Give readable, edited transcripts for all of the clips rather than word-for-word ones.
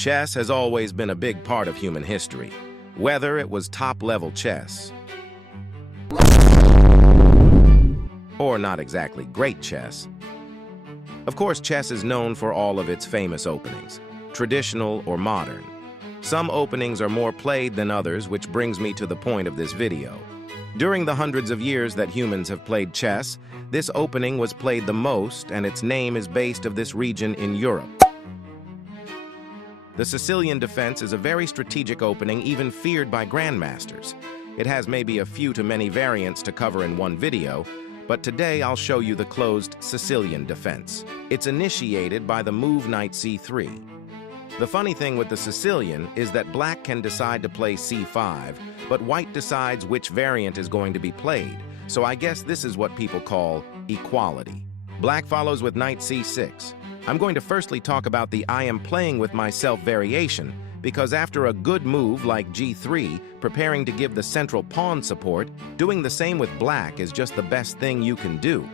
Chess has always been a big part of human history, whether it was top-level chess or not exactly great chess. Of course, chess is known for all of its famous openings, traditional or modern. Some openings are more played than others, which brings me to the point of this video. During the hundreds of years that humans have played chess, this opening was played the most, and its name is based of this region in Europe. The Sicilian defense is a very strategic opening, even feared by grandmasters. It has maybe a few to many variants to cover in one video, but today I'll show you the closed Sicilian defense. It's initiated by the move knight c3. The funny thing with the Sicilian is that black can decide to play c5, but white decides which variant is going to be played, so I guess this is what people call equality. Black follows with knight c6. I'm going to firstly talk about the I am playing with myself variation, because after a good move like g3, preparing to give the central pawn support, doing the same with black is just the best thing you can do.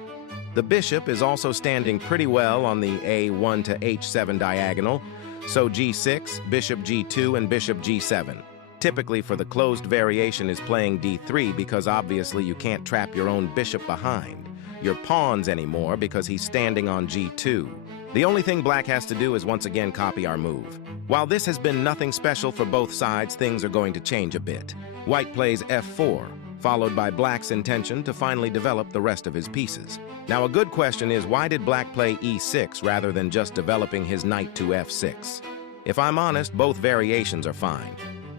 The bishop is also standing pretty well on the a1 to h7 diagonal, so g6, bishop g2, and bishop g7. Typically for the closed variation is playing d3 because obviously you can't trap your own bishop behind your pawns anymore because he's standing on g2. The only thing black has to do is once again copy our move. While this has been nothing special for both sides, things are going to change a bit. White plays f4, followed by black's intention to finally develop the rest of his pieces. Now a good question is, why did black play e6 rather than just developing his knight to f6? If I'm honest, both variations are fine.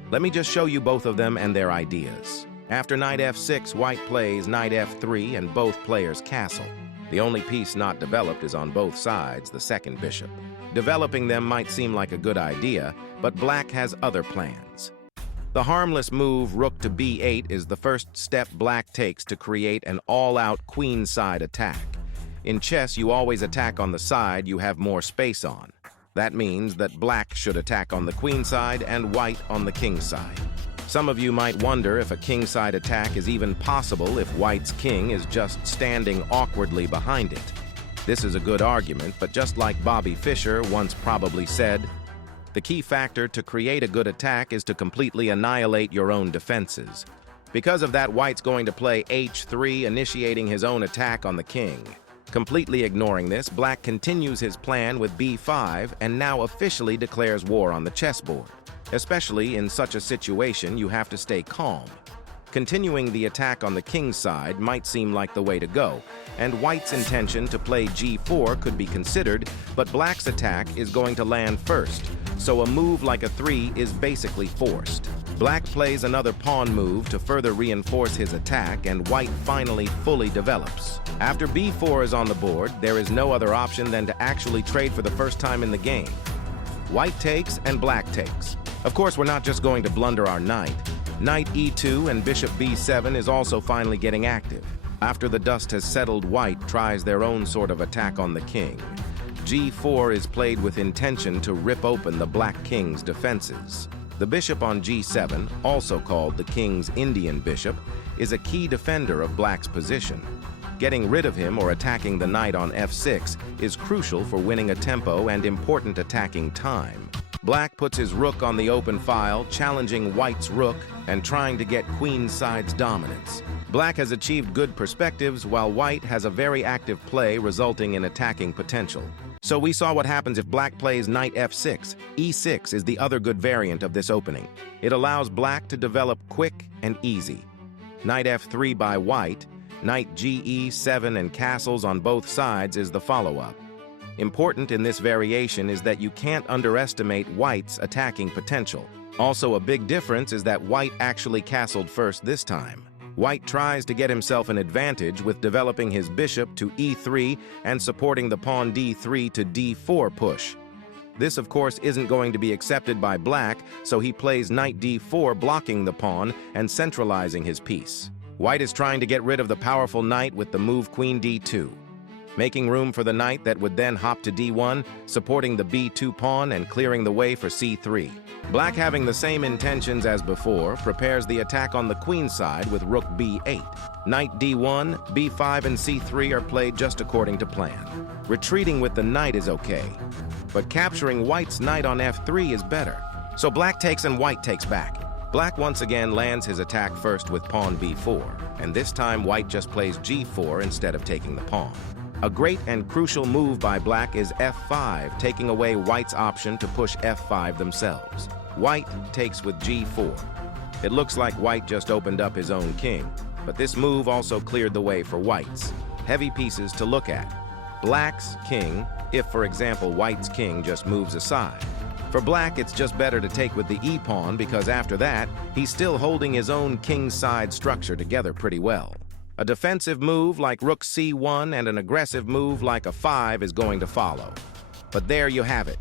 Let me just show you both of them and their ideas. After knight f6, white plays knight f3 and both players castle. The only piece not developed is on both sides, the second bishop. Developing them might seem like a good idea, but black has other plans. The harmless move rook to b8 is the first step black takes to create an all-out queenside attack. In chess, you always attack on the side you have more space on. That means that black should attack on the queen side and white on the king side. Some of you might wonder if a kingside attack is even possible if white's king is just standing awkwardly behind it. This is a good argument, but just like Bobby Fischer once probably said, the key factor to create a good attack is to completely annihilate your own defenses. Because of that, white's going to play h3, initiating his own attack on the king. Completely ignoring this, black continues his plan with b5 and now officially declares war on the chessboard. Especially in such a situation, you have to stay calm. Continuing the attack on the king's side might seem like the way to go, and white's intention to play g4 could be considered, but black's attack is going to land first, so a move like a 3 is basically forced. Black plays another pawn move to further reinforce his attack, and white finally fully develops. After b4 is on the board, there is no other option than to actually trade for the first time in the game. White takes and black takes. Of course, we're not just going to blunder our knight. Knight e2 and bishop b7 is also finally getting active. After the dust has settled, white tries their own sort of attack on the king. g4 is played with intention to rip open the black king's defenses. The bishop on g7, also called the king's Indian bishop, is a key defender of black's position. Getting rid of him or attacking the knight on f6 is crucial for winning a tempo and important attacking time. Black puts his rook on the open file, challenging white's rook and trying to get queenside's dominance. Black has achieved good perspectives, while white has a very active play resulting in attacking potential. So we saw what happens if black plays knight f6. e6 is the other good variant of this opening. It allows black to develop quick and easy. Knight f3 by white, knight ge7 and castles on both sides is the follow-up. Important in this variation is that you can't underestimate white's attacking potential. Also, a big difference is that white actually castled first this time. White tries to get himself an advantage with developing his bishop to e3 and supporting the pawn d3 to d4 push. This, of course, isn't going to be accepted by black, so he plays knight d4, blocking the pawn and centralizing his piece. White is trying to get rid of the powerful knight with the move queen d2. making room for the knight that would then hop to d1, supporting the b2 pawn and clearing the way for c3. Black, having the same intentions as before, prepares the attack on the queen side with rook b8. Knight d1, b5, and c3 are played just according to plan. Retreating with the knight is okay, but capturing white's knight on f3 is better. So black takes and white takes back. Black once again lands his attack first with pawn b4, and this time white just plays g4 instead of taking the pawn. A great and crucial move by black is f5, taking away white's option to push f5 themselves. White takes with g4. It looks like white just opened up his own king, but this move also cleared the way for white's. Heavy pieces to look at. Black's king, if for example white's king just moves aside. For black, it's just better to take with the e-pawn because after that, he's still holding his own king-side structure together pretty well. A defensive move like rook c1 and an aggressive move like a 5 is going to follow. But there you have it.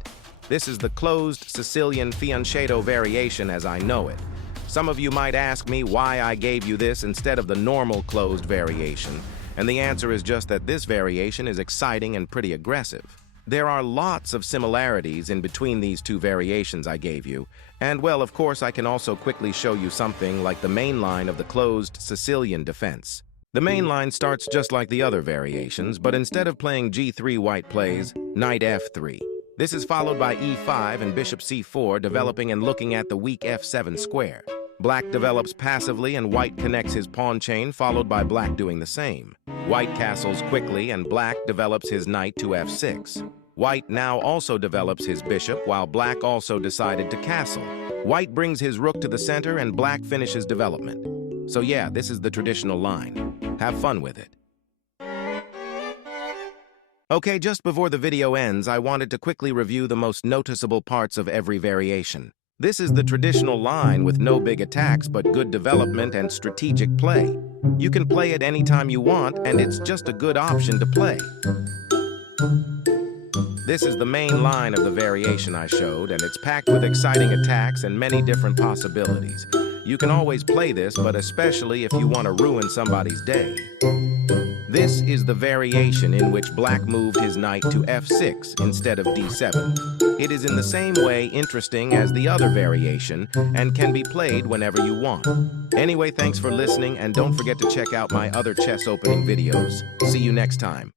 This is the closed Sicilian fianchetto variation as I know it. Some of you might ask me why I gave you this instead of the normal closed variation, and the answer is just that this variation is exciting and pretty aggressive. There are lots of similarities in between these two variations I gave you, and well, of course, I can also quickly show you something like the main line of the closed Sicilian defense. The main line starts just like the other variations, but instead of playing g3, white plays knight f3. This is followed by e5 and bishop c4, developing and looking at the weak f7 square. Black develops passively and white connects his pawn chain, followed by black doing the same. White castles quickly and black develops his knight to f6. White now also develops his bishop, while black also decided to castle. White brings his rook to the center and black finishes development. So yeah, this is the traditional line. Have fun with it. Okay, just before the video ends, I wanted to quickly review the most noticeable parts of every variation. This is the traditional line with no big attacks but good development and strategic play. You can play it anytime you want, and it's just a good option to play. This is the main line of the variation I showed, and it's packed with exciting attacks and many different possibilities. You can always play this, but especially if you want to ruin somebody's day. This is the variation in which black moved his knight to f6 instead of d7. It is in the same way interesting as the other variation and can be played whenever you want. Anyway, thanks for listening, and don't forget to check out my other chess opening videos. See you next time.